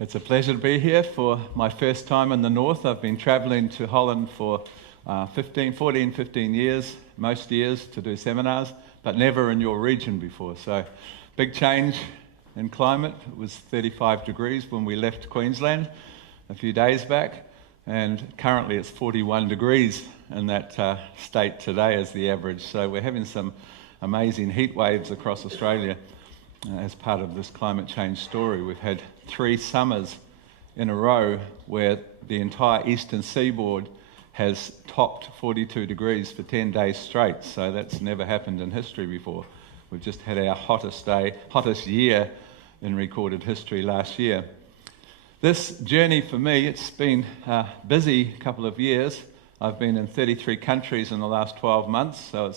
It's a pleasure to be here for my first time in the north. I've been travelling to Holland for 15 years, most years, to do seminars, but never in your region before. So big change in climate. It was 35 degrees when we left Queensland a few days back, and currently it's 41 degrees in that state today as the average. So we're having some amazing heat waves across Australia as part of this climate change story. We've had 3 summers in a row where the entire eastern seaboard has topped 42 degrees for 10 days straight. So that's never happened in history before. We've just had our hottest year in recorded history last year. This journey for me, it's been a busy couple of years. I've been in 33 countries in the last 12 months. So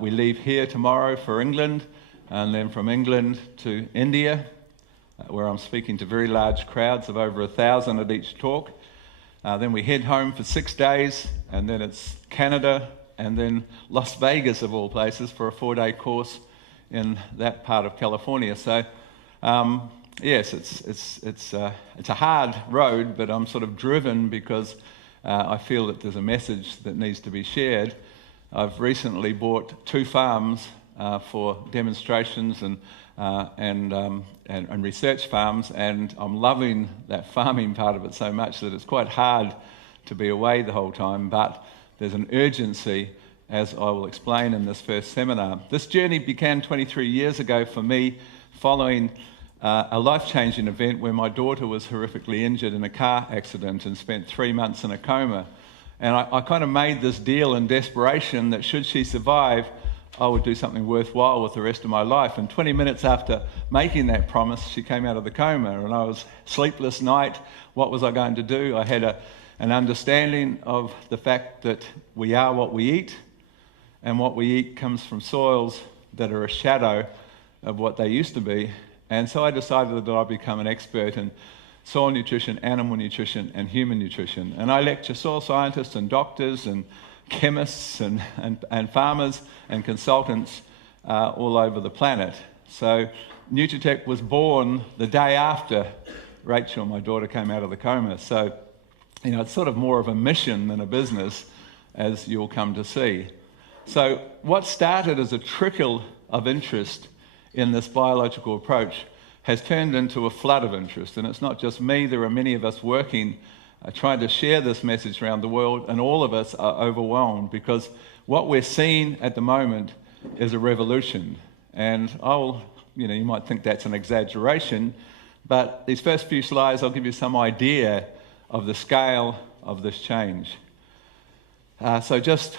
we leave here tomorrow for England, and then from England to India, where I'm speaking to very large crowds of over 1,000 at each talk. Then we head home for 6 days, and then it's Canada, and then Las Vegas, of all places, for a 4-day course in that part of California. So, yes, it's a hard road, but I'm sort of driven because I feel that there's a message that needs to be shared. I've recently bought 2 farms for demonstrations and research farms, and I'm loving that farming part of it so much that it's quite hard to be away the whole time, but there's an urgency, as I will explain in this first seminar. This journey began 23 years ago for me, following a life-changing event where my daughter was horrifically injured in a car accident and spent 3 months in a coma. And I kind of made this deal in desperation that should she survive, I would do something worthwhile with the rest of my life. And 20 minutes after making that promise, she came out of the coma, and I was sleepless night. What was I going to do? I had an understanding of the fact that we are what we eat, and what we eat comes from soils that are a shadow of what they used to be. And so I decided that I'd become an expert in soil nutrition, animal nutrition, and human nutrition. And I lecture soil scientists and doctors and chemists and farmers and consultants all over the planet. So Nutritech was born the day after Rachel, my daughter, came out of the coma. So, it's sort of more of a mission than a business, as you'll come to see. So what started as a trickle of interest in this biological approach has turned into a flood of interest. And it's not just me, there are many of us working trying to share this message around the world, and all of us are overwhelmed because what we're seeing at the moment is a revolution. And you might think that's an exaggeration, but these first few slides, I'll give you some idea of the scale of this change. So just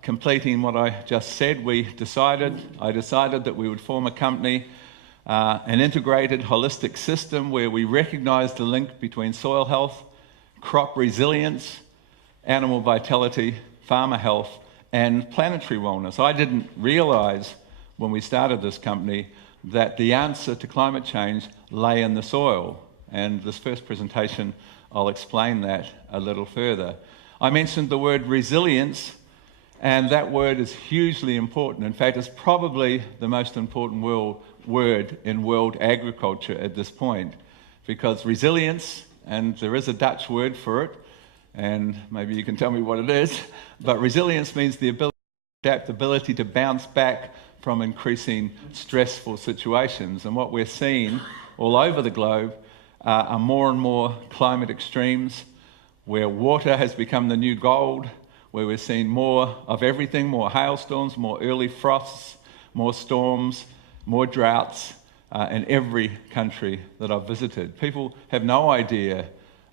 completing what I just said, I decided that we would form a company, an integrated, holistic system where we recognize the link between soil health, crop resilience, animal vitality, farmer health, and planetary wellness. I didn't realize when we started this company that the answer to climate change lay in the soil. And this first presentation, I'll explain that a little further. I mentioned the word resilience, and that word is hugely important. In fact, it's probably the most important word in world agriculture at this point, because resilience, and there is a Dutch word for it, and maybe you can tell me what it is, but resilience means the adaptability to bounce back from increasing stressful situations. And what we're seeing all over the globe are more and more climate extremes, where water has become the new gold, where we're seeing more of everything, more hailstorms, more early frosts, more storms, more droughts, in every country that I've visited. People have no idea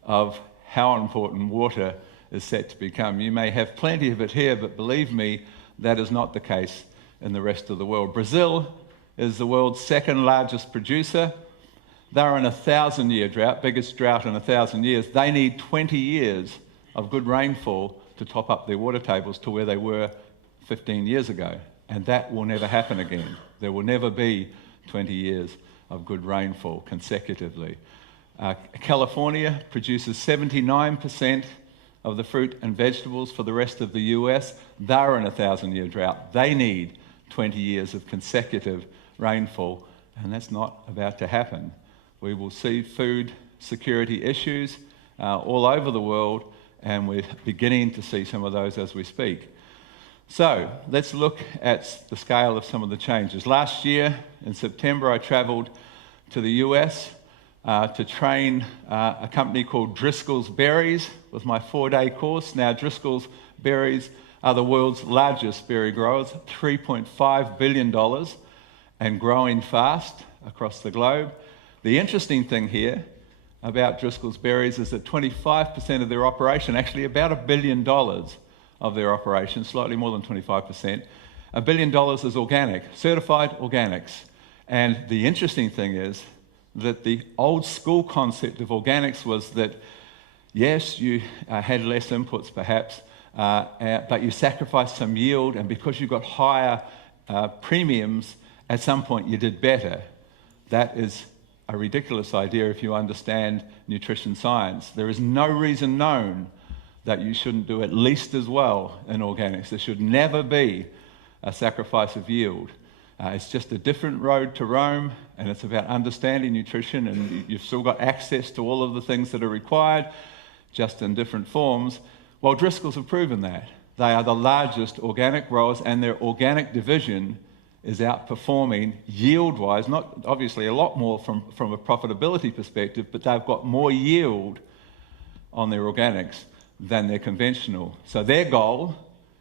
of how important water is set to become. You may have plenty of it here, but believe me, that is not the case in the rest of the world. Brazil is the world's 2nd largest producer. They're in a 1,000-year drought, biggest drought in 1,000 years. They need 20 years of good rainfall to top up their water tables to where they were 15 years ago. And that will never happen again. There will never be 20 years of good rainfall consecutively. California produces 79% of the fruit and vegetables for the rest of the US. They're in a 1,000-year drought. They need 20 years of consecutive rainfall, and that's not about to happen. We will see food security issues all over the world, and we're beginning to see some of those as we speak. So let's look at the scale of some of the changes. Last year, in September, I travelled to the US to train a company called Driscoll's Berries with my 4-day course. Now, Driscoll's Berries are the world's largest berry growers, $3.5 billion, and growing fast across the globe. The interesting thing here about Driscoll's Berries is that 25% of their operation, actually about $1 billion of their operation, slightly more than 25%, $1 billion is organic, certified organics. And the interesting thing is that the old school concept of organics was that, yes, you had less inputs perhaps, but you sacrificed some yield, and because you got higher premiums, at some point you did better. That is a ridiculous idea if you understand nutrition science. There is no reason known that you shouldn't do at least as well in organics. There should never be a sacrifice of yield. It's just a different road to Rome, and it's about understanding nutrition, and you've still got access to all of the things that are required, just in different forms. Well, Driscoll's have proven that. They are the largest organic growers, and their organic division is outperforming yield-wise, not obviously a lot more from a profitability perspective, but they've got more yield on their organics than their conventional. So their goal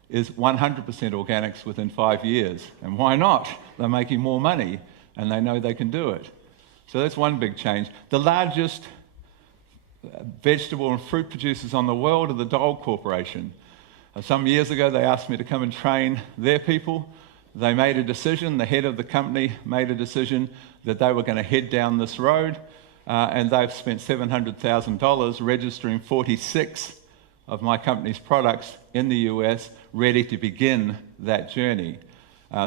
is 100% organics within 5 years. And why not? They're making more money, and they know they can do it. So that's one big change. The largest vegetable and fruit producers on the world are the Dole Corporation. Some years ago, they asked me to come and train their people. They made a decision, the head of the company made a decision that they were going to head down this road, and they've spent $700,000 registering 46 of my company's products in the US, ready to begin that journey.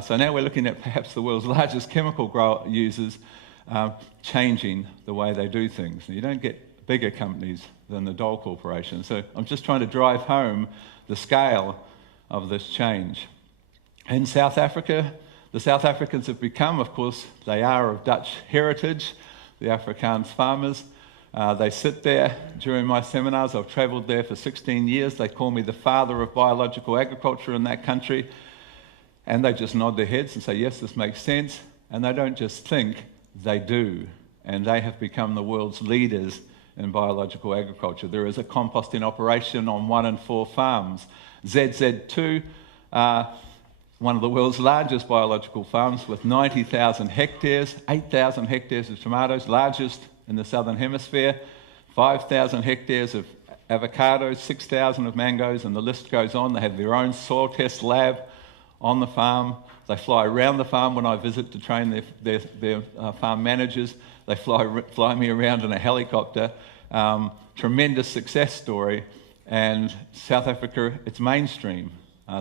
So now we're looking at perhaps the world's largest chemical users changing the way they do things. And you don't get bigger companies than the Dole Corporation. So I'm just trying to drive home the scale of this change. In South Africa, the South Africans have become, of course, they are of Dutch heritage, the Afrikaans farmers. They sit there during my seminars. I've travelled there for 16 years. They call me the father of biological agriculture in that country. And they just nod their heads and say, yes, this makes sense. And they don't just think, they do. And they have become the world's leaders in biological agriculture. There is a composting operation on 1 in 4 farms. ZZ2, one of the world's largest biological farms with 90,000 hectares, 8,000 hectares of tomatoes, largest in the southern hemisphere, 5,000 hectares of avocados, 6,000 of mangoes, and the list goes on. They have their own soil test lab on the farm. They fly around the farm when I visit to train their farm managers. They fly me around in a helicopter. Tremendous success story. And South Africa, it's mainstream.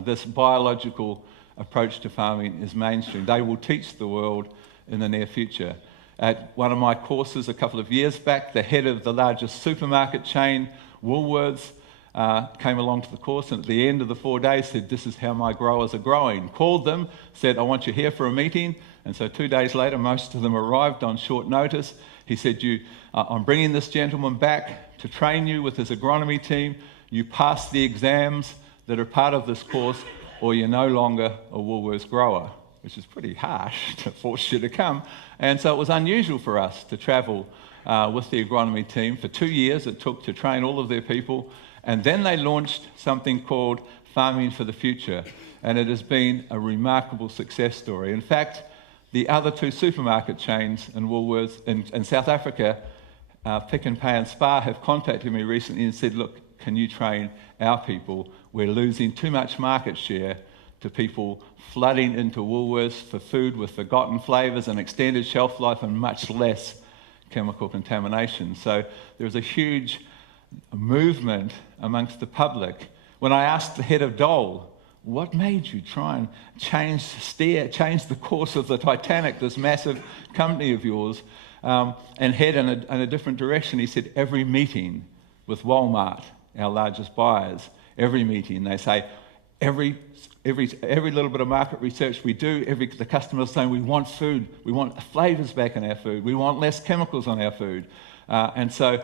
This biological approach to farming is mainstream. They will teach the world in the near future. At one of my courses a couple of years back, the head of the largest supermarket chain, Woolworths, came along to the course, and at the end of the 4 days said, this is how my growers are growing. Called them, said, I want you here for a meeting. And so 2 days later, most of them arrived on short notice. He said, I'm bringing this gentleman back to train you with his agronomy team. You pass the exams that are part of this course, or you're no longer a Woolworths grower, which is pretty harsh to force you to come. And so it was unusual for us to travel with the agronomy team. For 2 years it took to train all of their people. And then they launched something called Farming for the Future. And it has been a remarkable success story. In fact, the other 2 supermarket chains in Woolworths in South Africa, Pick n Pay and Spar, have contacted me recently and said, look, can you train our people? We're losing too much market share to people flooding into Woolworths for food with forgotten flavours and extended shelf life and much less chemical contamination. So there's a huge movement amongst the public. When I asked the head of Dole, what made you try and change the course of the Titanic, this massive company of yours, and head in a different direction? He said, every meeting with Walmart, our largest buyers, every meeting they say, every little bit of market research we do, the customers saying we want food, we want flavours back in our food, we want less chemicals on our food. And so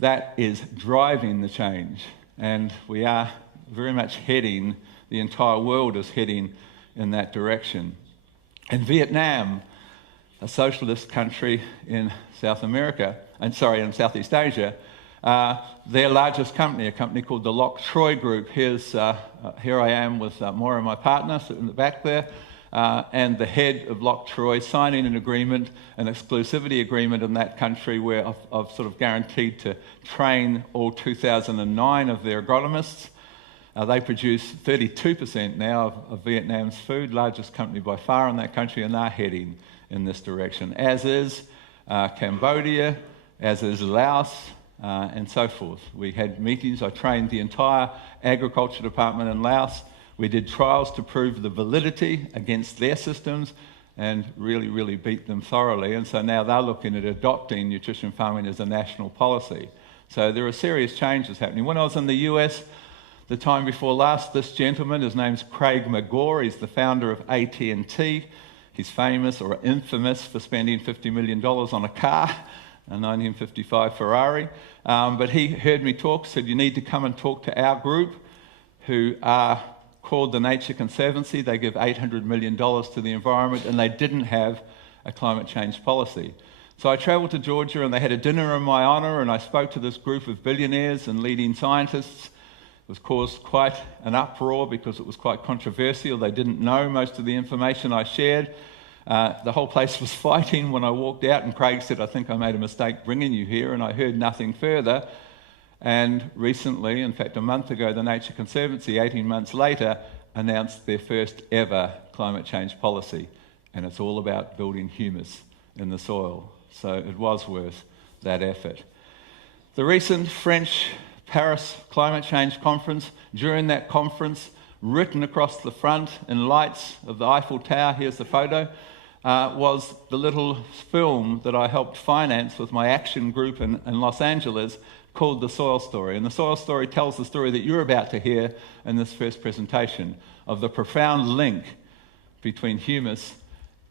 that is driving the change. And we are very much heading, the entire world is heading in that direction. In Vietnam, a socialist country in in Southeast Asia, their largest company, a company called the Loc Troy Group. Here I am with Maura, my partner, sitting in the back there, and the head of Loc Troy signing an agreement, an exclusivity agreement in that country where I've sort of guaranteed to train all 2009 of their agronomists. They produce 32% now of Vietnam's food, largest company by far in that country, and they're heading in this direction, as is Cambodia, as is Laos, and so forth. We had meetings. I trained the entire agriculture department in Laos. We did trials to prove the validity against their systems and really, really beat them thoroughly. And so now they're looking at adopting nutrition farming as a national policy. So there are serious changes happening. When I was in the US, the time before last, this gentleman, his name's Craig McGaw, he's the founder of AT&T. He's famous or infamous for spending $50 million on a car, a 1955 Ferrari. But he heard me talk, said, you need to come and talk to our group, who are called the Nature Conservancy. They give $800 million to the environment, and they didn't have a climate change policy. So I travelled to Georgia, and they had a dinner in my honour, and I spoke to this group of billionaires and leading scientists. It was caused quite an uproar because it was quite controversial. They didn't know most of the information I shared. The whole place was fighting when I walked out, and Craig said, I think I made a mistake bringing you here, and I heard nothing further. And recently, in fact a month ago, the Nature Conservancy, 18 months later, announced their first ever climate change policy. And it's all about building humus in the soil. So it was worth that effort. The recent French Paris Climate Change Conference, during that conference, written across the front in lights of the Eiffel Tower, here's the photo, was the little film that I helped finance with my action group in Los Angeles called The Soil Story. And The Soil Story tells the story that you're about to hear in this first presentation of the profound link between humus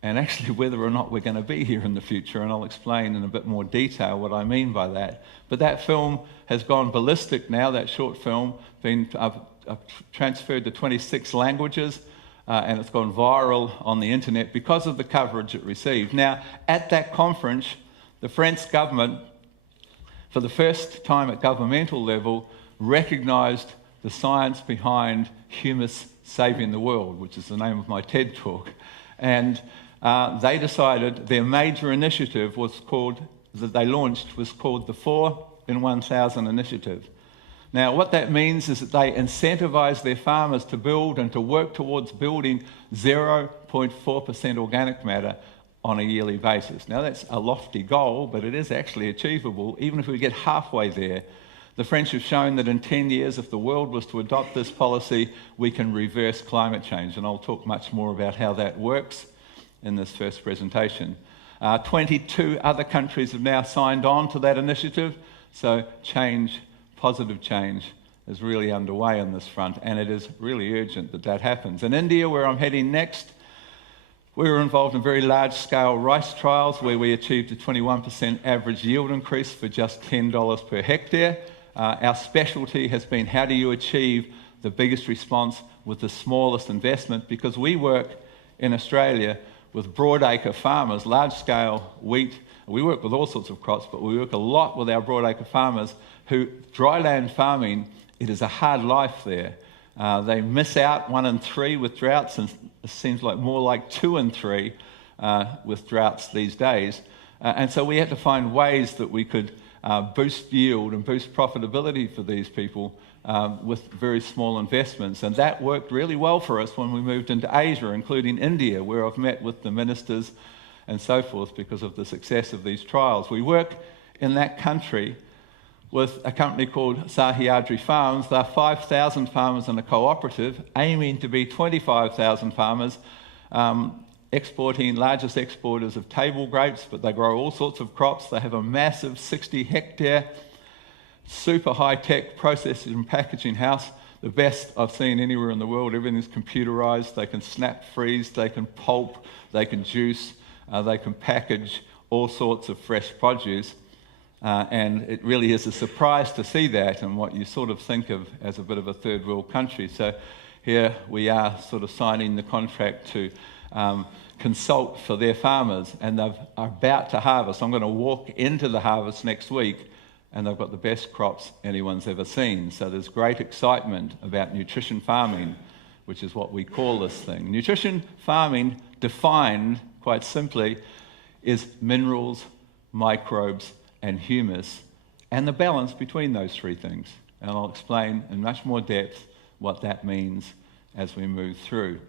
and actually whether or not we're going to be here in the future, and I'll explain in a bit more detail what I mean by that. But that film has gone ballistic now, that short film, been transferred to 26 languages, and it's gone viral on the internet because of the coverage it received. Now, at that conference, the French government, for the first time at governmental level, recognised the science behind humus saving the world, which is the name of my TED talk. And they decided their major initiative that they launched was called the 4 in 1,000 initiative. Now, what that means is that they incentivize their farmers to build and to work towards building 0.4% organic matter on a yearly basis. Now, that's a lofty goal, but it is actually achievable, even if we get halfway there. The French have shown that in 10 years, if the world was to adopt this policy, we can reverse climate change, and I'll talk much more about how that works in this first presentation. 22 other countries have now signed on to that initiative, so positive change is really underway on this front, and it is really urgent that that happens. In India, where I'm heading next, we were involved in very large-scale rice trials where we achieved a 21% average yield increase for just $10 per hectare. Our specialty has been how do you achieve the biggest response with the smallest investment, because we work in Australia with broadacre farmers, large-scale wheat. We work with all sorts of crops, but we work a lot with our broadacre farmers who, dryland farming, it is a hard life there. They miss out 1 in 3 with droughts, and it seems like more like 2 in 3 with droughts these days. And so we had to find ways that we could boost yield and boost profitability for these people with very small investments. And that worked really well for us when we moved into Asia, including India, where I've met with the ministers and so forth because of the success of these trials. We work in that country with a company called Sahyadri Farms. There are 5,000 farmers in a cooperative, aiming to be 25,000 farmers, largest exporters of table grapes, but they grow all sorts of crops. They have a massive 60-hectare, super high-tech processing and packaging house. the best I've seen anywhere in the world. Everything's computerized. They can snap freeze, they can pulp, they can juice, they can package all sorts of fresh produce. And it really is a surprise to see that and what you sort of think of as a bit of a third world country. So here we are sort of signing the contract to consult for their farmers, and they are about to harvest. I'm going to walk into the harvest next week, and they've got the best crops anyone's ever seen. So there's great excitement about nutrition farming, which is what we call this thing. Nutrition farming, defined quite simply, is minerals, microbes, and humus, and the balance between those three things. And I'll explain in much more depth what that means as we move through.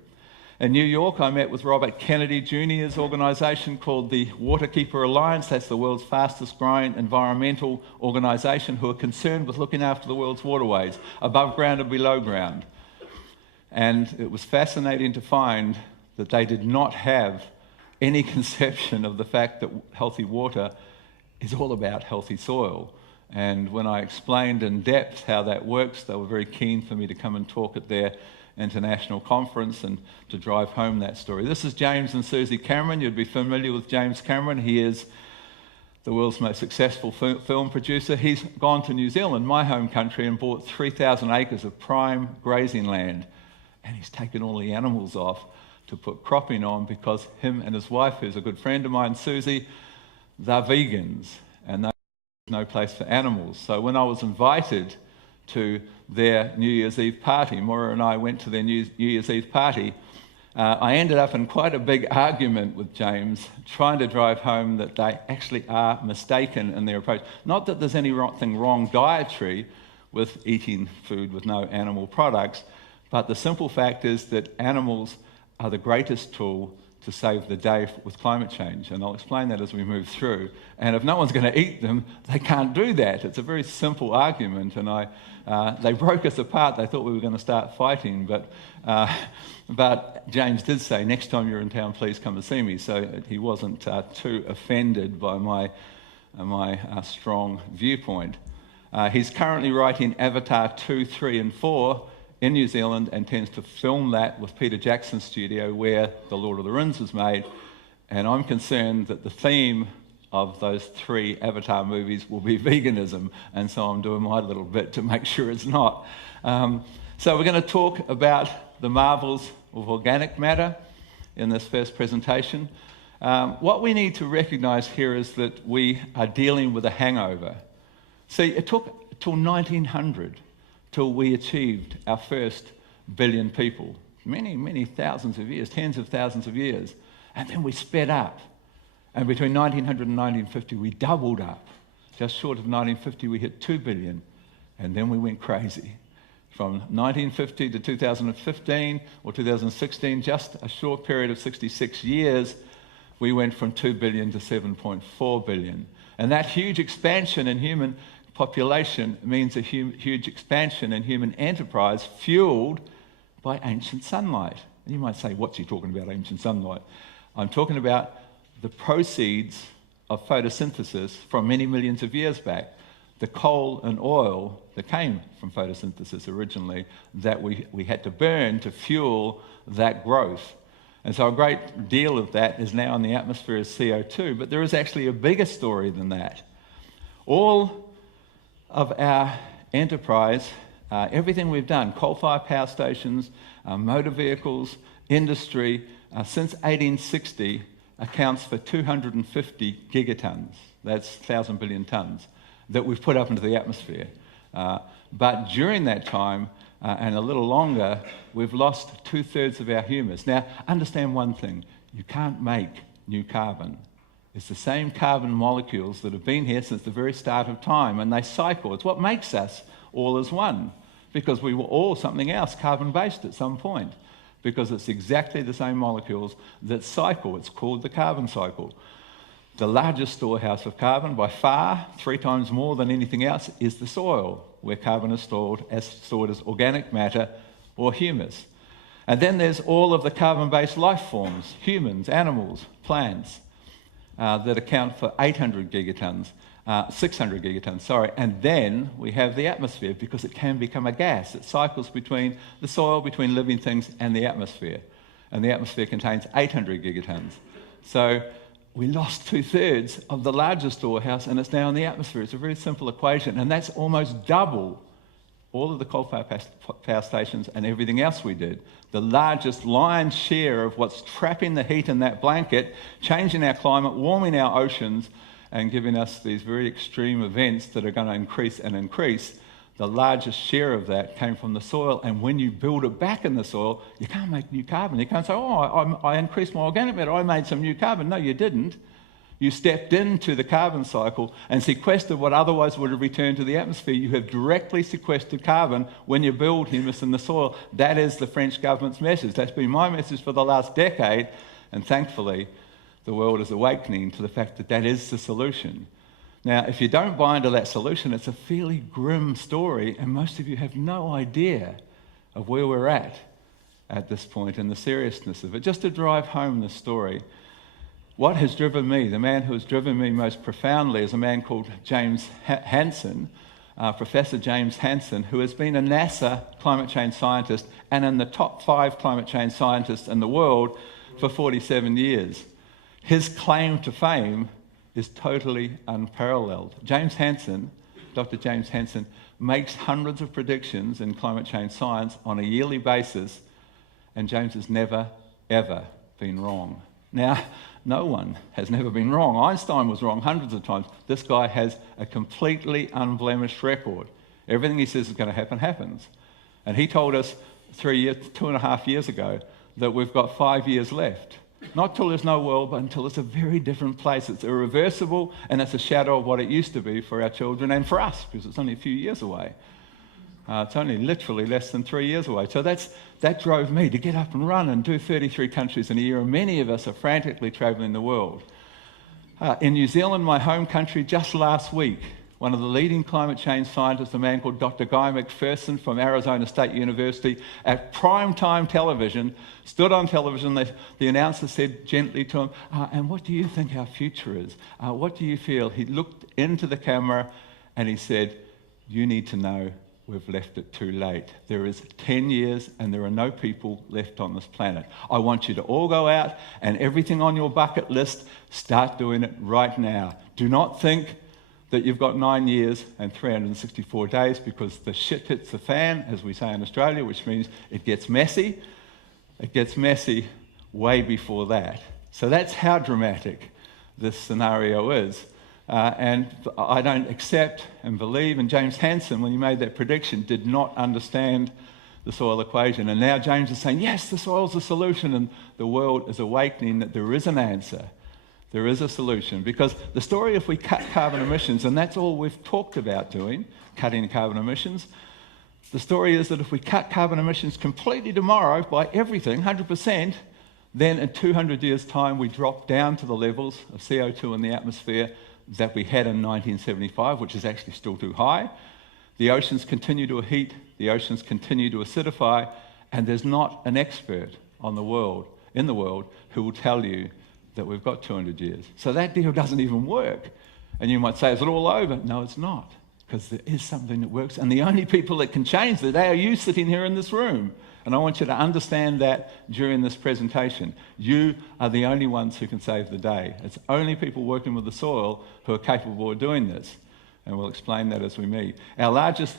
In New York, I met with Robert Kennedy Jr.'s organisation called the Waterkeeper Alliance. That's the world's fastest growing environmental organisation who are concerned with looking after the world's waterways, above ground and below ground. And it was fascinating to find that they did not have any conception of the fact that healthy water is all about healthy soil. And when I explained in depth how that works, they were very keen for me to come and talk at their international conference and to drive home that story. This is James and Susie Cameron. You'd be familiar with James Cameron. He is the world's most successful film producer. He's gone to New Zealand, my home country, and bought 3,000 acres of prime grazing land. And he's taken all the animals off to put cropping on because him and his wife, who's a good friend of mine, Susie, they're vegans and there's no place for animals. So when I was invited to their New Year's Eve party, Maura and I went to their New Year's Eve party, I ended up in quite a big argument with James, trying to drive home that they actually are mistaken in their approach. Not that there's anything wrong dietary with eating food with no animal products, but the simple fact is that animals are the greatest tool to save the day with climate change. And I'll explain that as we move through. And if no one's going to eat them, they can't do that. It's a very simple argument. And they broke us apart. They thought we were going to start fighting. But James did say, next time you're in town, please come and see me. So he wasn't too offended by my strong viewpoint. He's currently writing Avatar 2, 3, and 4 in New Zealand and tends to film that with Peter Jackson's studio where The Lord of the Rings was made. And I'm concerned that the theme of those 3 Avatar movies will be veganism, and so I'm doing my little bit to make sure it's not. So we're going to talk about the marvels of organic matter in this first presentation. What we need to recognise here is that we are dealing with a hangover. See, it took till 1900 till we achieved our first billion people. Many, many thousands of years, tens of thousands of years. And then we sped up. And between 1900 and 1950, we doubled up. Just short of 1950, we hit 2 billion. And then we went crazy. From 1950 to 2015 or 2016, just a short period of 66 years, we went from 2 billion to 7.4 billion. And that huge expansion in human population means a huge expansion in human enterprise fueled by ancient sunlight. And you might say, what's he talking about, ancient sunlight? I'm talking about the proceeds of photosynthesis from many millions of years back. The coal and oil that came from photosynthesis originally that we had to burn to fuel that growth. And so a great deal of that is now in the atmosphere as CO2, but there is actually a bigger story than that. All of our enterprise, everything we've done, coal-fired power stations, motor vehicles, industry, since 1860 accounts for 250 gigatons. That's 1,000 billion tons that we've put up into the atmosphere. But during that time, and a little longer, we've lost 2/3 of our humus. Now, understand one thing. You can't make new carbon. It's the same carbon molecules that have been here since the very start of time, and they cycle. It's what makes us all as one, because we were all something else, carbon-based at some point, because it's exactly the same molecules that cycle. It's called the carbon cycle. The largest storehouse of carbon, by far, 3 times more than anything else, is the soil, where carbon is stored as organic matter or humus. And then there's all of the carbon-based life forms, humans, animals, plants, that account for 800 gigatons. 600 gigatons, sorry. And then we have the atmosphere, because it can become a gas. It cycles between the soil, between living things, and the atmosphere. And the atmosphere contains 800 gigatons. So we lost 2/3 of the largest storehouse, and it's now in the atmosphere. It's a very simple equation, and that's almost double all of the coal-fired power stations and everything else we did. The largest lion's share of what's trapping the heat in that blanket, changing our climate, warming our oceans, and giving us these very extreme events that are going to increase and increase, the largest share of that came from the soil. And when you build it back in the soil, you can't make new carbon. You can't say, oh, I increased my organic matter, I made some new carbon. No, you didn't. You stepped into the carbon cycle and sequestered what otherwise would have returned to the atmosphere. You have directly sequestered carbon when you build humus in the soil. That is the French government's message. That's been my message for the last decade, and thankfully the world is awakening to the fact that that is the solution. Now, if you don't buy into that solution, it's a fairly grim story, and most of you have no idea of where we're at this point and the seriousness of it. Just to drive home the story, what has driven me, the man who has driven me most profoundly, is a man called James Hansen, Professor James Hansen, who has been a NASA climate change scientist and in the top 5 climate change scientists in the world for 47 years. His claim to fame is totally unparalleled. James Hansen, Dr. James Hansen, makes hundreds of predictions in climate change science on a yearly basis, and James has never, ever been wrong. Now, no one has never been wrong. Einstein was wrong hundreds of times. This guy has a completely unblemished record. Everything he says is going to happen, happens. And he told us 2.5 years ago that we've got 5 years left. Not till there's no world, but until it's a very different place. It's irreversible, and it's a shadow of what it used to be for our children and for us, because it's only a few years away. It's only literally less than 3 years away. So that drove me to get up and run and do 33 countries in a year, and many of us are frantically travelling the world. In New Zealand, my home country, just last week, one of the leading climate change scientists, a man called Dr. Guy McPherson from Arizona State University, at primetime television, stood on television. The announcer said gently to him, and what do you think our future is? What do you feel? He looked into the camera and he said, you need to know we've left it too late. There is 10 years and there are no people left on this planet. I want you to all go out and everything on your bucket list, start doing it right now. Do not think that you've got 9 years and 364 days, because the shit hits the fan, as we say in Australia, which means it gets messy. It gets messy way before that. So that's how dramatic this scenario is. And I don't accept and believe, and James Hansen, when he made that prediction, did not understand the soil equation. And now James is saying, yes, the soil's the solution, and the world is awakening that there is an answer. There is a solution, because the story, if we cut carbon emissions, and that's all we've talked about doing, cutting carbon emissions, the story is that if we cut carbon emissions completely tomorrow by everything, 100%, then in 200 years' time we drop down to the levels of CO2 in the atmosphere that we had in 1975, which is actually still too high. The oceans continue to heat, the oceans continue to acidify, and there's not an expert in the world who will tell you that we've got 200 years. So that deal doesn't even work. And you might say, is it all over? No, it's not, because there is something that works, and the only people that can change that are you sitting here in this room. And I want you to understand that during this presentation. You are the only ones who can save the day. It's only people working with the soil who are capable of doing this. And we'll explain that as we meet. Our largest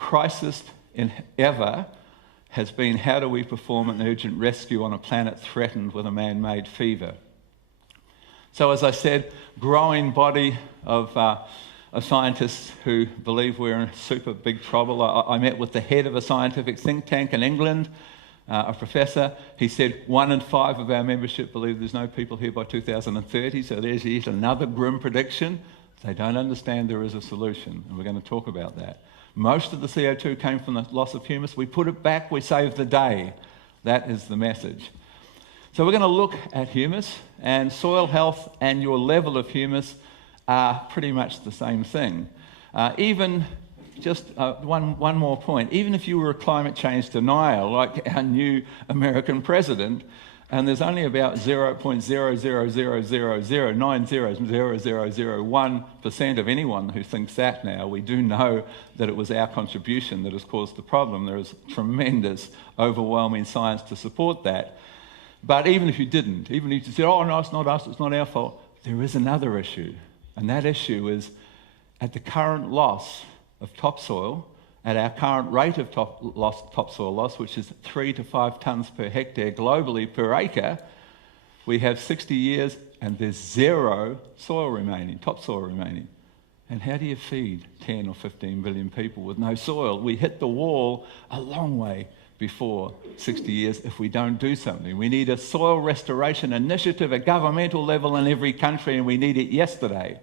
crisis ever has been, how do we perform an urgent rescue on a planet threatened with a man-made fever? So as I said, growing body of scientists who believe we're in super big trouble. I met with the head of a scientific think tank in England, a professor. He said 1 in 5 of our membership believe there's no people here by 2030, so there's yet another grim prediction. They don't understand there is a solution, and we're going to talk about that. Most of the CO2 came from the loss of humus. We put it back, we saved the day. That is the message. So we're going to look at humus, and soil health and your level of humus are pretty much the same thing. Even just one more point, even if you were a climate change denier like our new American president, and there's only about 0.00009000001% of anyone who thinks that now. We do know that it was our contribution that has caused the problem. There is tremendous, overwhelming science to support that. But even if you didn't, even if you said, oh no, it's not us, it's not our fault, there is another issue. And that issue is, at the current loss of topsoil, at our current rate of topsoil loss, which is 3 to 5 tonnes per hectare globally per acre, we have 60 years and there's zero soil remaining, topsoil remaining. And how do you feed 10 or 15 billion people with no soil? We hit the wall a long way before 60 years if we don't do something. We need a soil restoration initiative at governmental level in every country, and we need it yesterday.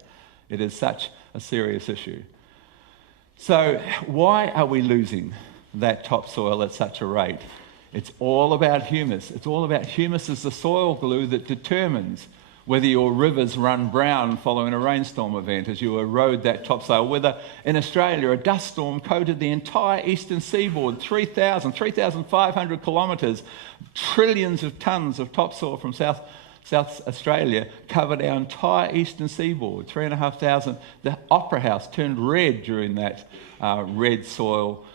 It is such a serious issue. So why are we losing that topsoil at such a rate? It's all about humus. It's all about humus as the soil glue that determines whether your rivers run brown following a rainstorm event as you erode that topsoil, whether in Australia a dust storm coated the entire eastern seaboard, 3,500 kilometres, trillions of tonnes of topsoil from South Australia covered our entire eastern seaboard, 3,500. The Opera House turned red during that red soil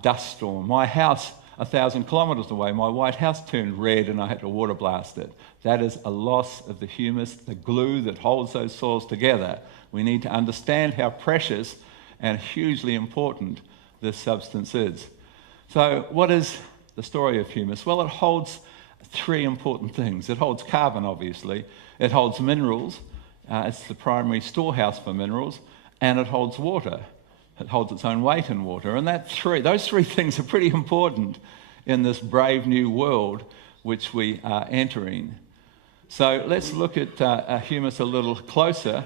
dust storm. My house, 1,000 kilometres away, my white house turned red and I had to water blast it. That is a loss of the humus, the glue that holds those soils together. We need to understand how precious and hugely important this substance is. So what is the story of humus? Well, it holds 3 important things. It holds carbon, obviously. It holds minerals. It's the primary storehouse for minerals. And it holds water. It holds its own weight in water. And those three things are pretty important in this brave new world which we are entering. So let's look at humus a little closer.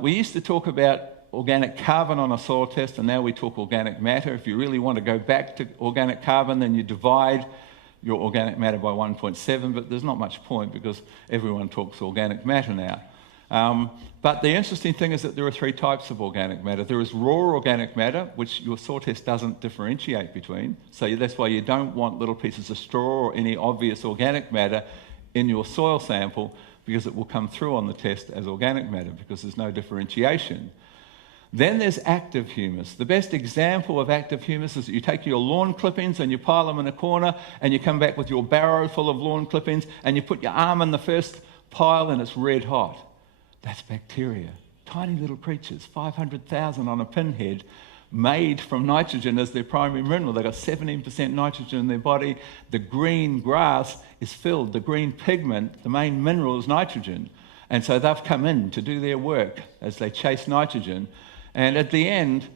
We used to talk about organic carbon on a soil test, and now we talk organic matter. If you really want to go back to organic carbon, then you divide your organic matter by 1.7, but there's not much point because everyone talks organic matter now. But the interesting thing is that there are 3 types of organic matter. There is raw organic matter, which your soil test doesn't differentiate between. So that's why you don't want little pieces of straw or any obvious organic matter in your soil sample, because it will come through on the test as organic matter because there's no differentiation. Then there's active humus. The best example of active humus is that you take your lawn clippings and you pile them in a corner, and you come back with your barrow full of lawn clippings and you put your arm in the first pile and it's red hot. That's bacteria. Tiny little creatures, 500,000 on a pinhead, made from nitrogen as their primary mineral. They've got 17% nitrogen in their body. The green grass is filled. The green pigment, the main mineral, is nitrogen. And so they've come in to do their work as they chase nitrogen. And at the end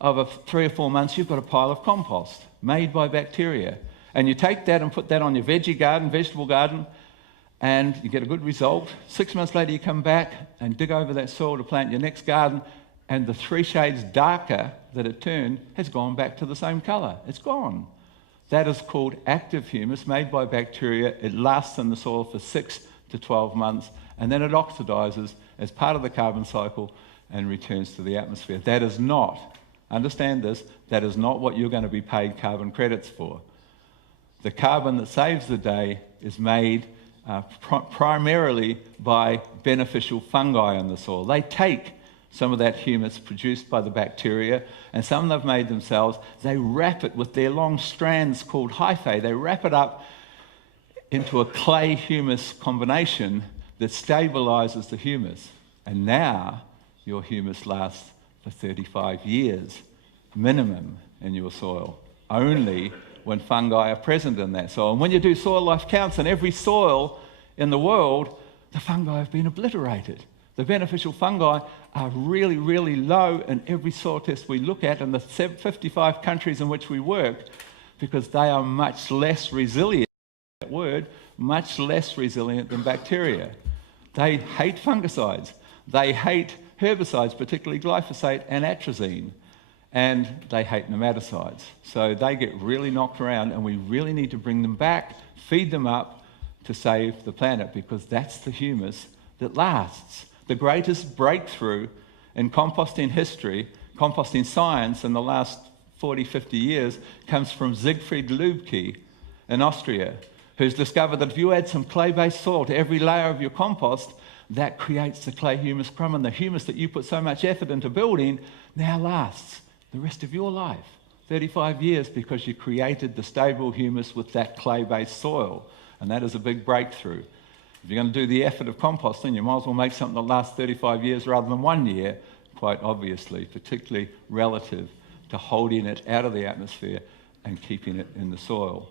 of 3 or 4 months, you've got a pile of compost made by bacteria. And you take that and put that on your veggie garden, vegetable garden, and you get a good result. 6 months later, you come back and dig over that soil to plant your next garden, and the 3 shades darker that it turned has gone back to the same colour. It's gone. That is called active humus, made by bacteria. It lasts in the soil for 6 to 12 months, and then it oxidizes as part of the carbon cycle and returns to the atmosphere. That is not, understand this, that is not what you're going to be paid carbon credits for. The carbon that saves the day is made primarily by beneficial fungi in the soil. They take some of that humus produced by the bacteria, and some they've made themselves. They wrap it with their long strands called hyphae. They wrap it up into a clay-humus combination that stabilizes the humus. And now your humus lasts for 35 years minimum in your soil, only when fungi are present in that soil. And when you do soil life counts in every soil in the world, the fungi have been obliterated. The beneficial fungi are really, really low in every soil test we look at in the 55 countries in which we work, because they are much less resilient, that word, much less resilient than bacteria. They hate fungicides. They hate herbicides, particularly glyphosate and atrazine. And they hate nematicides. So they get really knocked around, and we really need to bring them back, feed them up to save the planet, because that's the humus that lasts. The greatest breakthrough in composting history, composting science in the last 40, 50 years, comes from Siegfried Lübke in Austria, who's discovered that if you add some clay-based soil to every layer of your compost, that creates the clay humus crumb, and the humus that you put so much effort into building now lasts the rest of your life, 35 years, because you created the stable humus with that clay-based soil. And that is a big breakthrough. If you're going to do the effort of composting, you might as well make something that lasts 35 years rather than 1 year, quite obviously, particularly relative to holding it out of the atmosphere and keeping it in the soil.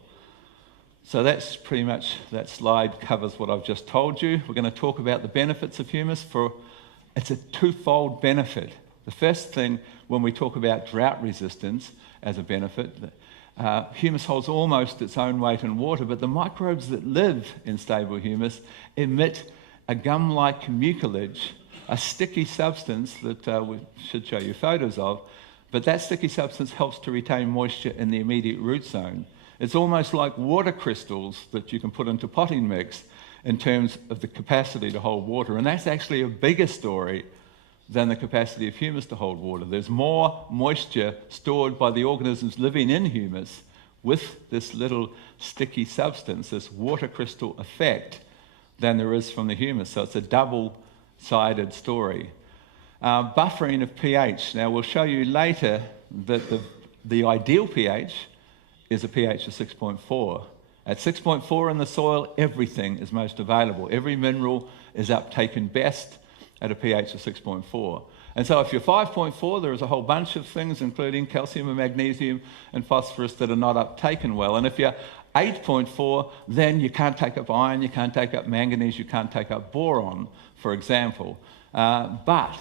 So that's pretty much, that slide covers what I've just told you. We're going to talk about the benefits of humus. It's a twofold benefit. The first thing, when we talk about drought resistance as a benefit, humus holds almost its own weight in water, but the microbes that live in stable humus emit a gum-like mucilage, a sticky substance that we should show you photos of, but that sticky substance helps to retain moisture in the immediate root zone. It's almost like water crystals that you can put into potting mix in terms of the capacity to hold water, and that's actually a bigger story than the capacity of humus to hold water. There's more moisture stored by the organisms living in humus with this little sticky substance, this water crystal effect, than there is from the humus. So it's a double-sided story. Buffering of pH. Now, we'll show you later that the ideal pH is a pH of 6.4. At 6.4 in the soil, everything is most available. Every mineral is uptaken best at a pH of 6.4. And so if you're 5.4, there is a whole bunch of things, including calcium and magnesium and phosphorus, that are not uptaken well. And if you're 8.4, then you can't take up iron, you can't take up manganese, you can't take up boron, for example. But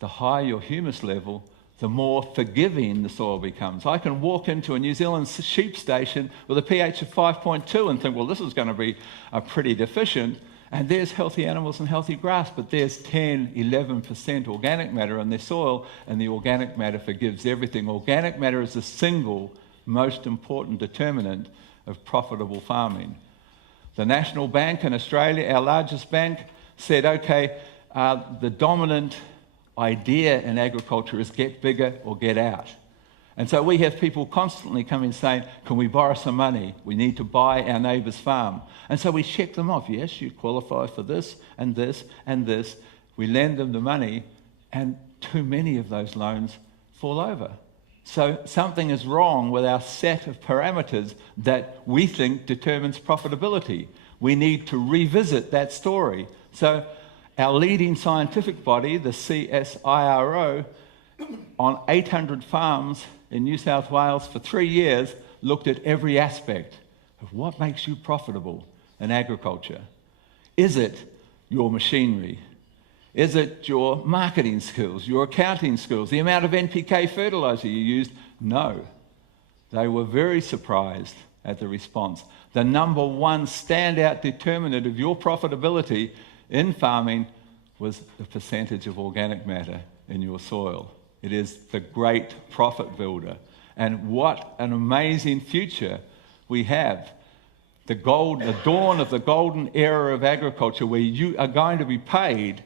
the higher your humus level, the more forgiving the soil becomes. I can walk into a New Zealand sheep station with a pH of 5.2 and think, well, this is going to be pretty deficient. And there's healthy animals and healthy grass, but there's 10, 11% organic matter in their soil, and the organic matter forgives everything. Organic matter is the single most important determinant of profitable farming. The National Bank in Australia, our largest bank, said, okay, the dominant idea in agriculture is get bigger or get out. And so we have people constantly coming saying, can we borrow some money? We need to buy our neighbour's farm. And so we check them off. Yes, you qualify for this and this and this. We lend them the money, and too many of those loans fall over. So something is wrong with our set of parameters that we think determines profitability. We need to revisit that story. So our leading scientific body, the CSIRO, on 800 farms in New South Wales for 3 years, looked at every aspect of what makes you profitable in agriculture. Is it your machinery? Is it your marketing skills, your accounting skills, the amount of NPK fertilizer you used? No. They were very surprised at the response. The number one standout determinant of your profitability in farming was the percentage of organic matter in your soil. It is the great profit builder. And what an amazing future we have. The dawn of the golden era of agriculture, where you are going to be paid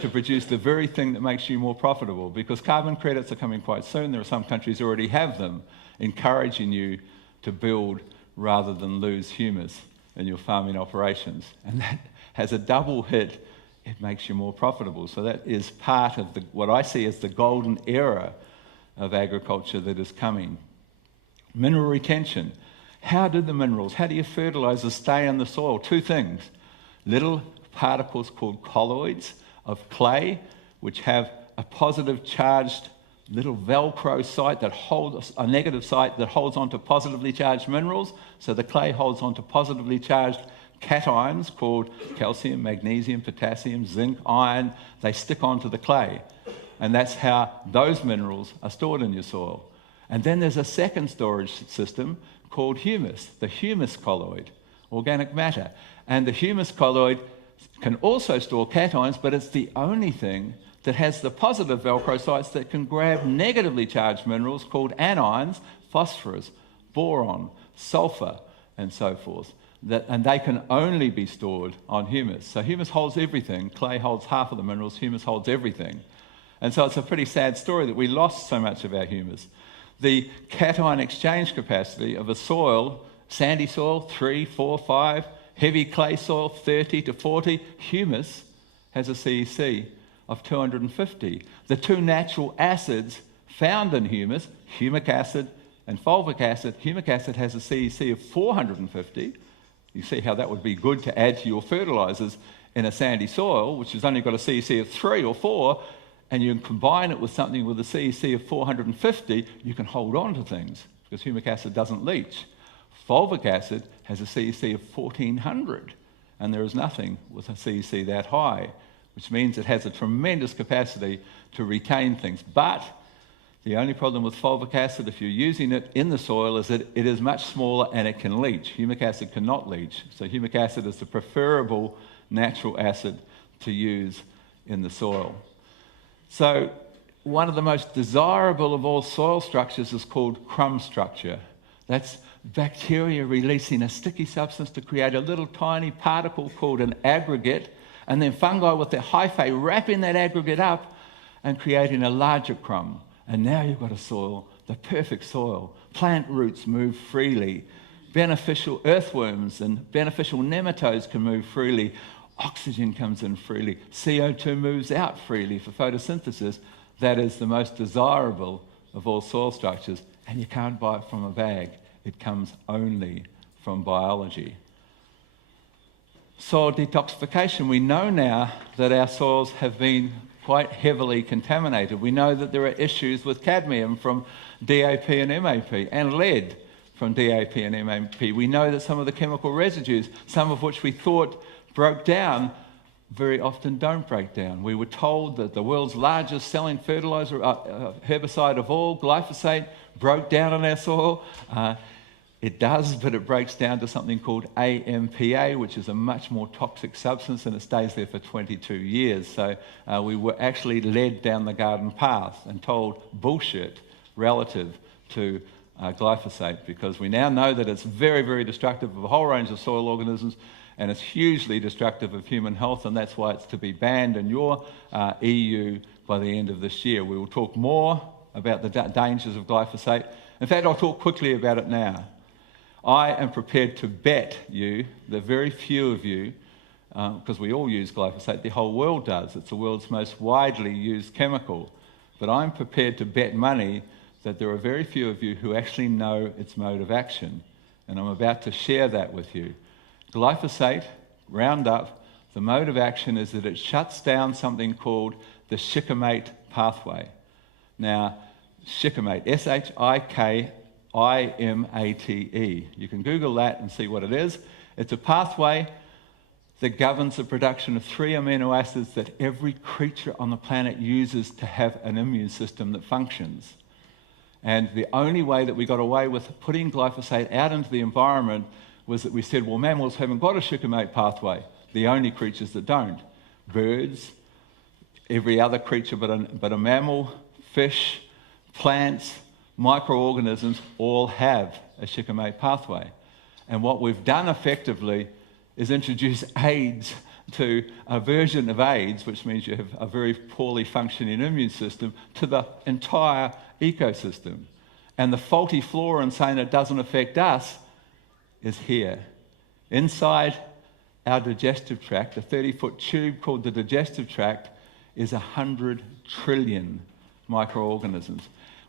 to produce the very thing that makes you more profitable, because carbon credits are coming quite soon. There are some countries already have them, encouraging you to build rather than lose humus in your farming operations. And that has a double hit. It makes you more profitable. So that is part of what I see as the golden era of agriculture that is coming. Mineral retention. How do your fertilizers stay in the soil? Two things. Little particles called colloids of clay, which have a positive charged little Velcro site that holds a negative site that holds onto positively charged minerals. So the clay holds onto positively charged cations called calcium, magnesium, potassium, zinc, iron. They stick onto the clay. And that's how those minerals are stored in your soil. And then there's a second storage system called humus, the humus colloid, organic matter. And the humus colloid can also store cations, but it's the only thing that has the positive Velcro sites that can grab negatively charged minerals called anions, phosphorus, boron, sulfur, and so forth. And they can only be stored on humus. So humus holds everything. Clay holds half of the minerals. Humus holds everything. And so it's a pretty sad story that we lost so much of our humus. The cation exchange capacity of a soil Sandy soil, 3, 4, 5. Heavy clay soil, 30 to 40. Humus has a CEC of 250. The two natural acids found in humus, humic acid and fulvic acid, humic acid has a CEC of 450. You see how that would be good to add to your fertilizers in a sandy soil, which has only got a CEC of 3 or 4, and you can combine it with something with a CEC of 450, you can hold on to things, because humic acid doesn't leach. Fulvic acid has a CEC of 1400, and there is nothing with a CEC that high, which means it has a tremendous capacity to retain things. But the only problem with fulvic acid, if you're using it in the soil, is that it is much smaller and it can leach. Humic acid cannot leach. So humic acid is the preferable natural acid to use in the soil. So one of the most desirable of all soil structures is called crumb structure. That's bacteria releasing a sticky substance to create a little tiny particle called an aggregate, and then fungi with their hyphae wrapping that aggregate up and creating a larger crumb. And now you've got a soil, the perfect soil. Plant roots move freely. Beneficial earthworms and beneficial nematodes can move freely. Oxygen comes in freely. CO2 moves out freely for photosynthesis. That is the most desirable of all soil structures. And you can't buy it from a bag. It comes only from biology. Soil detoxification. We know now that our soils have been quite heavily contaminated. We know that there are issues with cadmium from DAP and MAP, and lead from DAP and MAP. We know that some of the chemical residues, some of which we thought broke down, very often don't break down. We were told that the world's largest selling fertilizer, herbicide of all, glyphosate, broke down on our soil. It does, but it breaks down to something called AMPA, which is a much more toxic substance, and it stays there for 22 years. So we were actually led down the garden path and told bullshit relative to glyphosate, because we now know that it's very, very destructive of a whole range of soil organisms, and it's hugely destructive of human health, and that's why it's to be banned in your EU by the end of this year. We will talk more about the dangers of glyphosate. In fact, I'll talk quickly about it now. I am prepared to bet you, the very few of you, because we all use glyphosate, the whole world does. It's the world's most widely used chemical. But I'm prepared to bet money that there are very few of you who actually know its mode of action. And I'm about to share that with you. Glyphosate, Roundup, the mode of action is that it shuts down something called the shikimate pathway. Now, shikimate, S-H-I-K-I-M-A-T-E. You can Google that and see what it is. It's a pathway that governs the production of 3 amino acids that every creature on the planet uses to have an immune system that functions. And the only way that we got away with putting glyphosate out into the environment was that we said, well, mammals haven't got a shikimate pathway. The only creatures that don't. Birds, every other creature but a mammal, fish, plants, microorganisms all have a shikimate pathway. And what we've done effectively is introduce AIDS to a version of AIDS, which means you have a very poorly functioning immune system, to the entire ecosystem. And the faulty flora in saying it doesn't affect us is here. Inside our digestive tract, a 30-foot tube called the digestive tract, is 100 trillion microorganisms.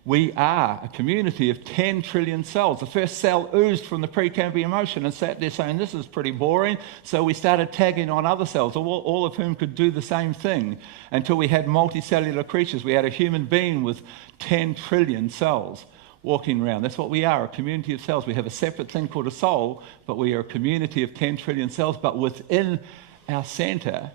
We are a community of 10 trillion cells. The first cell oozed from the Precambrian ocean and sat there saying, this is pretty boring. So we started tagging on other cells, all of whom could do the same thing, until we had multicellular creatures. We had a human being with 10 trillion cells walking around. That's what we are, a community of cells. We have a separate thing called a soul, but we are a community of 10 trillion cells. But within our center,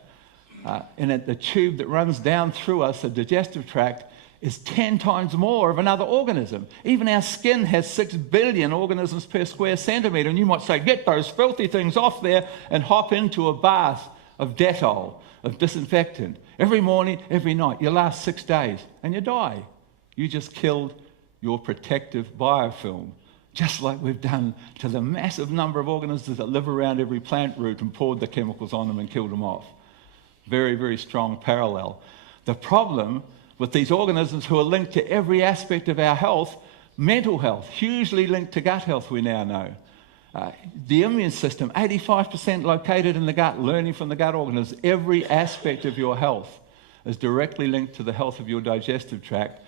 in the tube that runs down through us, the digestive tract, is 10 times more of another organism. Even our skin has 6 billion organisms per square centimetre. And you might say, get those filthy things off there and hop into a bath of Dettol, of disinfectant. Every morning, every night. You last 6 days and you die. You just killed your protective biofilm, just like we've done to the massive number of organisms that live around every plant root and poured the chemicals on them and killed them off. Very, very strong parallel. The problem with these organisms who are linked to every aspect of our health, mental health, hugely linked to gut health, we now know. The immune system, 85% located in the gut, learning from the gut organisms. Every aspect of your health is directly linked to the health of your digestive tract,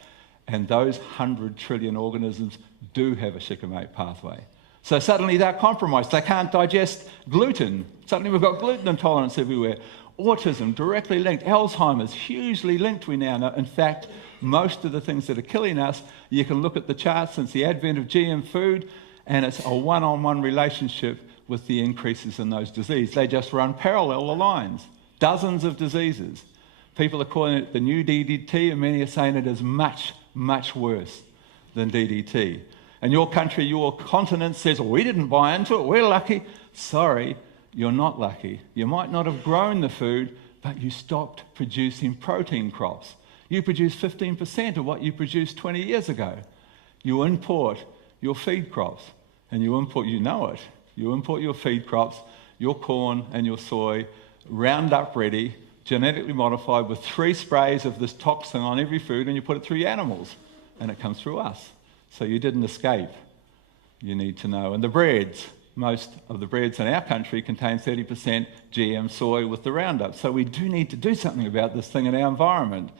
and those 100 trillion organisms do have a shikimate pathway. So suddenly they're compromised. They can't digest gluten. Suddenly we've got gluten intolerance everywhere. Autism, directly linked. Alzheimer's, hugely linked, we now know. In fact, most of the things that are killing us, you can look at the charts since the advent of GM food, and it's a one-on-one relationship with the increases in those diseases. They just run parallel lines. Dozens of diseases. People are calling it the new DDT, and many are saying it is much, much worse than DDT. And your country, your continent says, we didn't buy into it, we're lucky. Sorry, you're not lucky. You might not have grown the food, but you stopped producing protein crops. You produce 15% of what you produced 20 years ago. You import your feed crops, and you import your feed crops, your corn and your soy, Roundup ready, genetically modified with 3 sprays of this toxin on every food, and you put it through your animals, and it comes through us. So you didn't escape. You need to know. And the breads, most of the breads in our country contain 30% GM soy with the Roundup. So we do need to do something about this thing in our environment.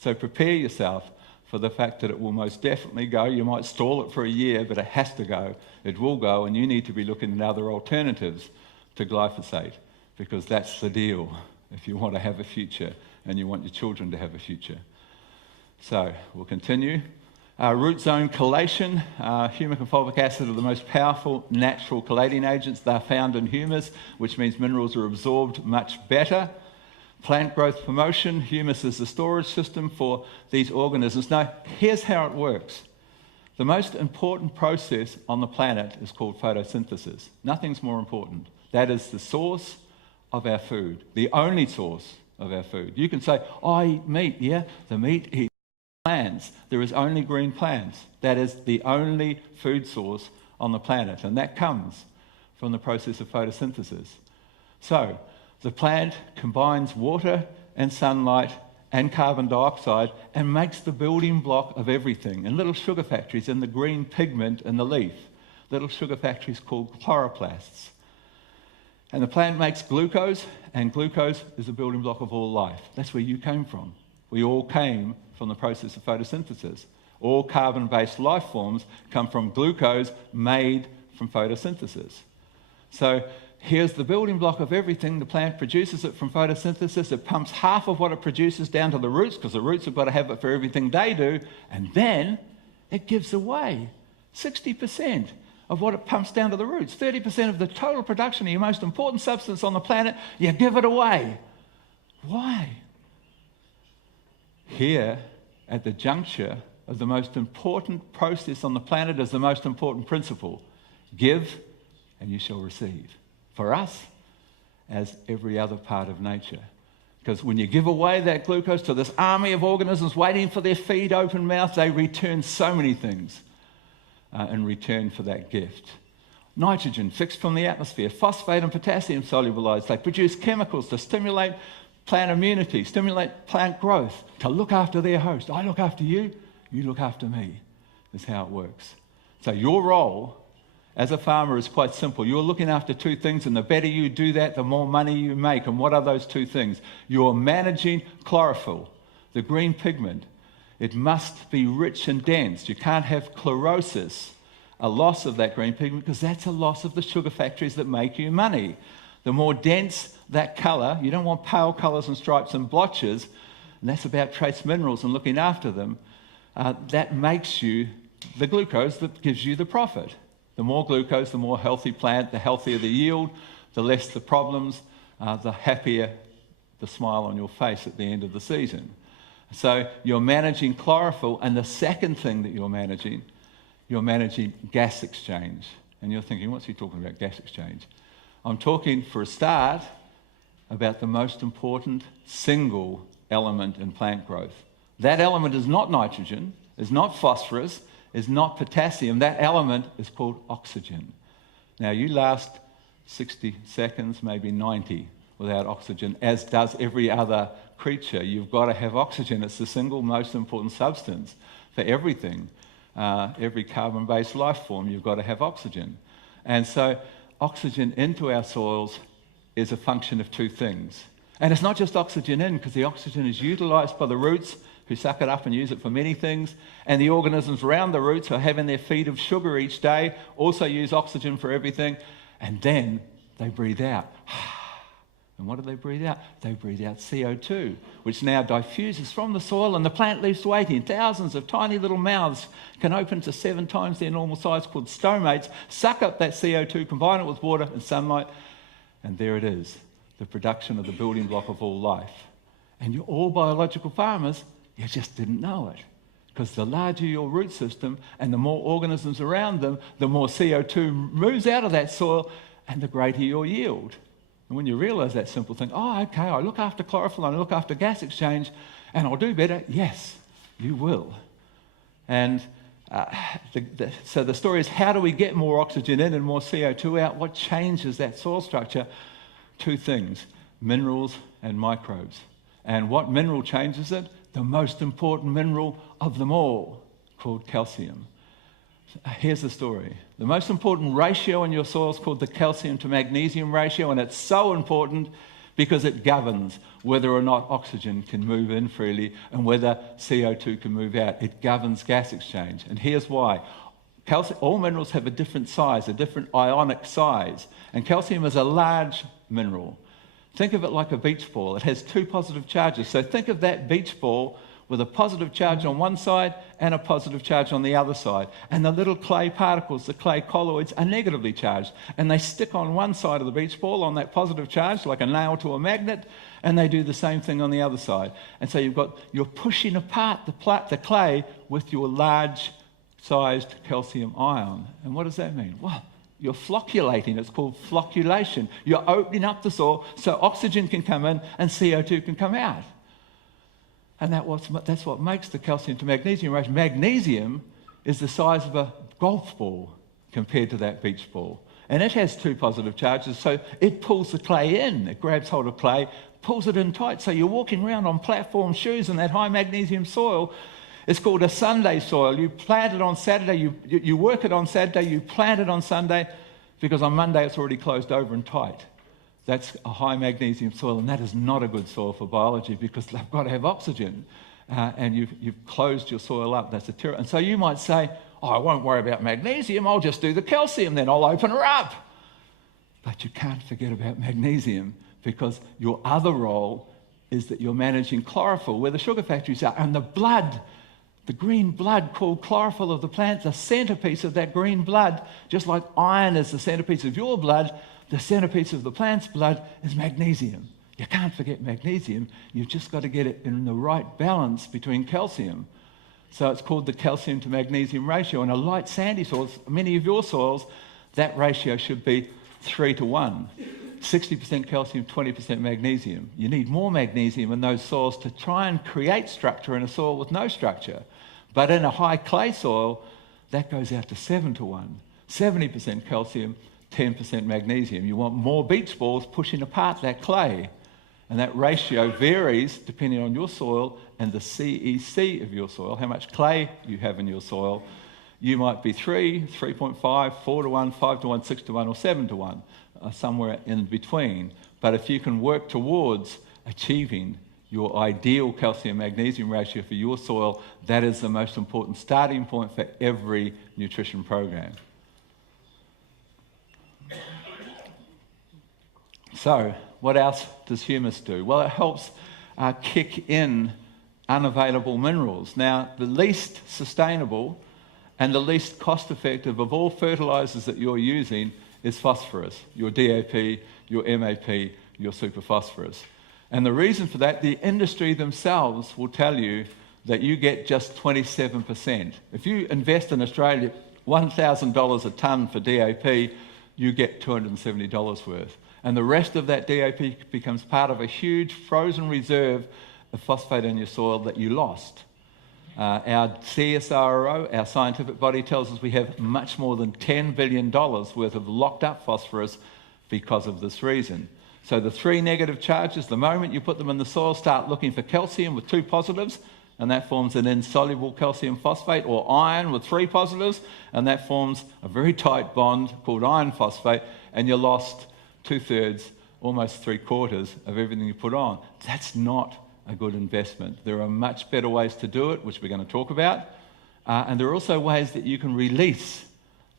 So prepare yourself for the fact that it will most definitely go. You might stall it for a year, but it has to go. It will go, and you need to be looking at other alternatives to glyphosate, because that's the deal if you want to have a future and you want your children to have a future. So we'll continue. Root zone chelation. Humic and fulvic acid are the most powerful natural chelating agents. They're found in humus, which means minerals are absorbed much better. Plant growth promotion. Humus is the storage system for these organisms. Now, here's how it works. The most important process on the planet is called photosynthesis. Nothing's more important. That is the source of our food, the only source of our food. You can say, I eat meat. Yeah, the meat eats plants. There is only green plants. That is the only food source on the planet, and that comes from the process of photosynthesis. So, the plant combines water and sunlight and carbon dioxide and makes the building block of everything, and little sugar factories in the green pigment in the leaf, little sugar factories called chloroplasts. And the plant makes glucose, and glucose is the building block of all life. That's where you came from. We all came from the process of photosynthesis. All carbon-based life forms come from glucose made from photosynthesis. So here's the building block of everything. The plant produces it from photosynthesis. It pumps half of what it produces down to the roots, because the roots have got to have it for everything they do, and then it gives away 60% of what it pumps down to the roots. 30% of the total production of your most important substance on the planet, you give it away. Why? Here, at the juncture of the most important process on the planet, is the most important principle. Give, and you shall receive. For us, as every other part of nature. Because when you give away that glucose to this army of organisms waiting for their feed open mouth, they return so many things in return for that gift. Nitrogen fixed from the atmosphere, phosphate and potassium solubilized. They produce chemicals to stimulate plant immunity, stimulate plant growth, to look after their host. I look after you, you look after me. That's how it works. So your role as a farmer is quite simple. You're looking after 2 things, and the better you do that, the more money you make. And what are those 2 things? You're managing chlorophyll, the green pigment. It must be rich and dense. You can't have chlorosis, a loss of that green pigment, because that's a loss of the sugar factories that make you money. The more dense that colour, you don't want pale colours and stripes and blotches, and that's about trace minerals and looking after them. That makes you the glucose that gives you the profit. The more glucose, the more healthy plant, the healthier the yield, the less the problems, the happier the smile on your face at the end of the season. So you're managing chlorophyll, and the second thing that you're managing gas exchange. And you're thinking, what's he talking about, gas exchange? I'm talking, for a start, about the most important single element in plant growth. That element is not nitrogen, is not phosphorus, is not potassium. That element is called oxygen. Now, you last 60 seconds, maybe 90, without oxygen, as does every other creature. You've got to have oxygen. It's the single most important substance for everything. Every carbon-based life form, you've got to have oxygen. And so oxygen into our soils is a function of two things. And it's not just oxygen in, because the oxygen is utilised by the roots, who suck it up and use it for many things. And the organisms around the roots who are having their feed of sugar each day also use oxygen for everything. And then they breathe out. And what do they breathe out? They breathe out CO2, which now diffuses from the soil, and the plant leaves waiting. Thousands of tiny little mouths can open to 7 times their normal size, called stomates, suck up that CO2, combine it with water and sunlight, and there it is, the production of the building block of all life. And you're all biological farmers, you just didn't know it. Because the larger your root system and the more organisms around them, the more CO2 moves out of that soil and the greater your yield. And when you realise that simple thing, oh, okay, I look after chlorophyll and I look after gas exchange and I'll do better. Yes, you will. And so the story is, how do we get more oxygen in and more CO2 out? What changes that soil structure? 2 things, minerals and microbes. And what mineral changes it? The most important mineral of them all, called calcium. Here's the story. The most important ratio in your soil is called the calcium to magnesium ratio, and it's so important because it governs whether or not oxygen can move in freely and whether CO2 can move out. It governs gas exchange, and here's why. All minerals have a different size, a different ionic size, and calcium is a large mineral. Think of it like a beach ball. It has 2 positive charges. So think of that beach ball with a positive charge on one side and a positive charge on the other side. And the little clay particles, the clay colloids, are negatively charged. And they stick on one side of the beach ball on that positive charge, like a nail to a magnet, and they do the same thing on the other side. And so you're pushing apart the clay with your large-sized calcium ion. And what does that mean? Well, you're flocculating. It's called flocculation. You're opening up the soil so oxygen can come in and CO2 can come out. And that's what makes the calcium to magnesium ratio. Magnesium is the size of a golf ball compared to that beach ball. And it has 2 positive charges, so it pulls the clay in. It grabs hold of clay, pulls it in tight. So you're walking around on platform shoes in that high magnesium soil. It's called a Sunday soil. You plant it on Saturday, you work it on Saturday, you plant it on Sunday, because on Monday it's already closed over and tight. That's a high magnesium soil, and that is not a good soil for biology because they've got to have oxygen. And you've closed your soil up. That's a terror. And so you might say, oh, I won't worry about magnesium, I'll just do the calcium, then I'll open her up. But you can't forget about magnesium, because your other role is that you're managing chlorophyll, where the sugar factories are, and the blood, the green blood called chlorophyll of the plant, the centerpiece of that green blood, just like iron is the centerpiece of your blood, the centerpiece of the plant's blood is magnesium. You can't forget magnesium. You've just got to get it in the right balance between calcium. So it's called the calcium to magnesium ratio. In a light sandy soil, many of your soils, that ratio should be 3:1. 60% calcium, 20% magnesium. You need more magnesium in those soils to try and create structure in a soil with no structure. But in a high clay soil, that goes out to 7:1. 70% calcium, 10% magnesium. You want more beach balls pushing apart that clay. And that ratio varies depending on your soil and the CEC of your soil, how much clay you have in your soil. You might be 3, 3.5, 4:1, 5:1, 6:1, or 7:1, somewhere in between. But if you can work towards achieving your ideal calcium-magnesium ratio for your soil, that is the most important starting point for every nutrition program. So, what else does humus do? Well, it helps kick in unavailable minerals. Now, the least sustainable and the least cost-effective of all fertilizers that you're using is phosphorus, your DAP, your MAP, your superphosphorus. And the reason for that, the industry themselves will tell you that you get just 27%. If you invest in Australia $1,000 a tonne for DAP, you get $270 worth. And the rest of that DAP becomes part of a huge frozen reserve of phosphate in your soil that you lost. Our CSIRO, our scientific body, tells us we have much more than $10 billion worth of locked up phosphorus because of this reason. So the 3 negative charges, the moment you put them in the soil, start looking for calcium with 2 positives, and that forms an insoluble calcium phosphate, or iron with 3 positives, and that forms a very tight bond called iron phosphate, and you lost 2/3, almost 3/4 of everything you put on. That's not a good investment. There are much better ways to do it, which we're going to talk about, and there are also ways that you can release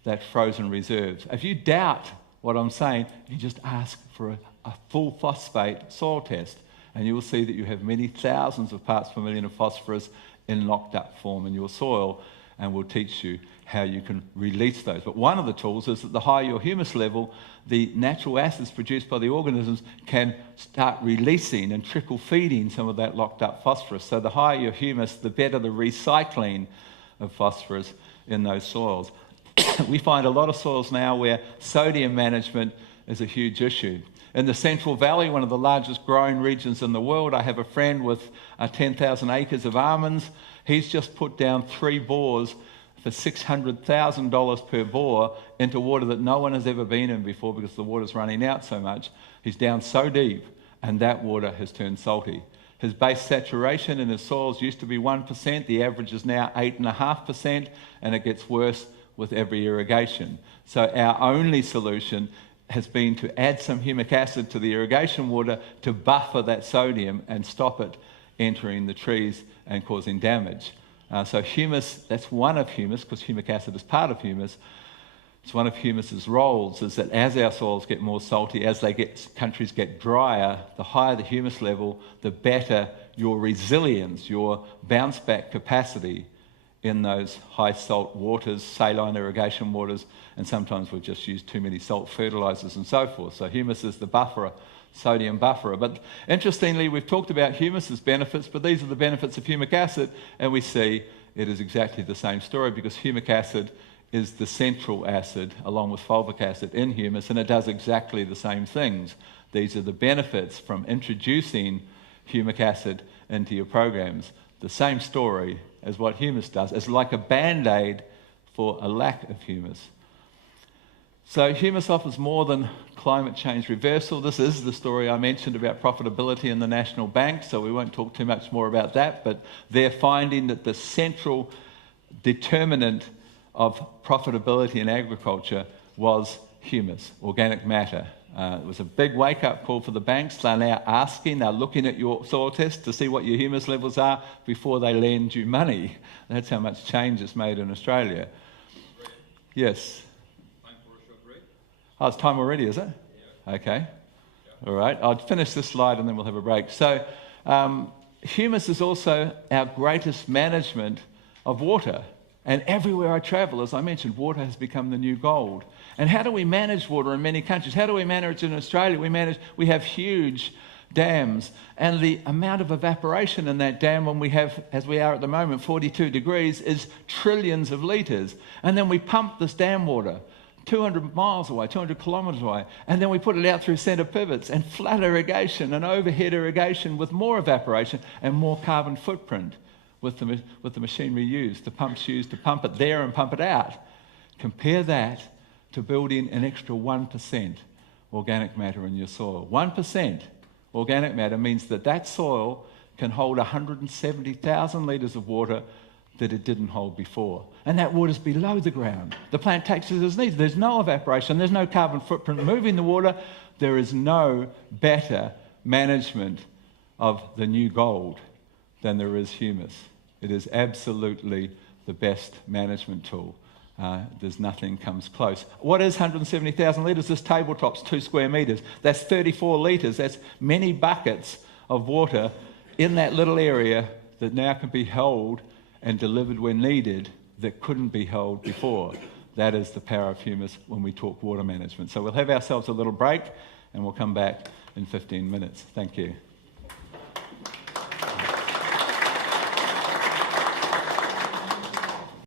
that frozen reserves. If you doubt what I'm saying, you just ask for a full phosphate soil test, and you will see that you have many thousands of parts per million of phosphorus in locked up form in your soil, and we'll teach you how you can release those. But one of the tools is that the higher your humus level, the natural acids produced by the organisms can start releasing and trickle feeding some of that locked up phosphorus. So the higher your humus, the better the recycling of phosphorus in those soils. We find a lot of soils now where sodium management is a huge issue. In the Central Valley, one of the largest growing regions in the world, I have a friend with 10,000 acres of almonds. He's just put down 3 bores for $600,000 per bore into water that no one has ever been in before because the water's running out so much. He's down so deep, and that water has turned salty. His base saturation in his soils used to be 1%. The average is now 8.5%, and it gets worse with every irrigation. So our only solution has been to add some humic acid to the irrigation water to buffer that sodium and stop it entering the trees and causing damage. So humus, that's one of humus, because humic acid is part of humus. It's one of humus's roles, is that as our soils get more salty, as countries get drier, the higher the humus level, the better your resilience, your bounce back capacity in those high salt waters, saline irrigation waters, and sometimes we've just used too many salt fertilizers and so forth. So humus is the bufferer, sodium bufferer. But interestingly, we've talked about humus's benefits, but these are the benefits of humic acid, and we see it is exactly the same story, because humic acid is the central acid along with fulvic acid in humus, and it does exactly the same things. These are the benefits from introducing humic acid into your programs. The same story as what humus does. It's like a band-aid for a lack of humus. So humus offers more than climate change reversal. This is the story I mentioned about profitability in the National Bank, so we won't talk too much more about that, but they're finding that the central determinant of profitability in agriculture was humus, organic matter. It was a big wake-up call for the banks. They're now asking, they're looking at your soil test to see what your humus levels are before they lend you money. That's how much change is made in Australia. Yes? Time for a short break? Oh, it's time already, is it? Yeah. Okay. Yeah. All right. I'll finish this slide and then we'll have a break. So humus is also our greatest management of water. And everywhere I travel, as I mentioned, water has become the new gold. And how do we manage water in many countries? How do we manage it in Australia? We have huge dams, and the amount of evaporation in that dam when we have, as we are at the moment, 42 degrees, is trillions of litres. And then we pump this dam water 200 miles away, 200 kilometres away, and then we put it out through centre pivots and flood irrigation and overhead irrigation with more evaporation and more carbon footprint with the machinery used, the pumps used to pump it there and pump it out. Compare that to building an extra 1% organic matter in your soil. 1% organic matter means that that soil can hold 170,000 litres of water that it didn't hold before. And that water's below the ground. The plant takes it as needed. There's no evaporation. There's no carbon footprint moving the water. There is no better management of the new gold than there is humus. It is absolutely the best management tool. There's nothing comes close. What is 170,000 litres? This tabletop's 2 square metres. That's 34 litres. That's many buckets of water in that little area that now can be held and delivered when needed that couldn't be held before. That is the power of humus when we talk water management. So we'll have ourselves a little break and we'll come back in 15 minutes. Thank you.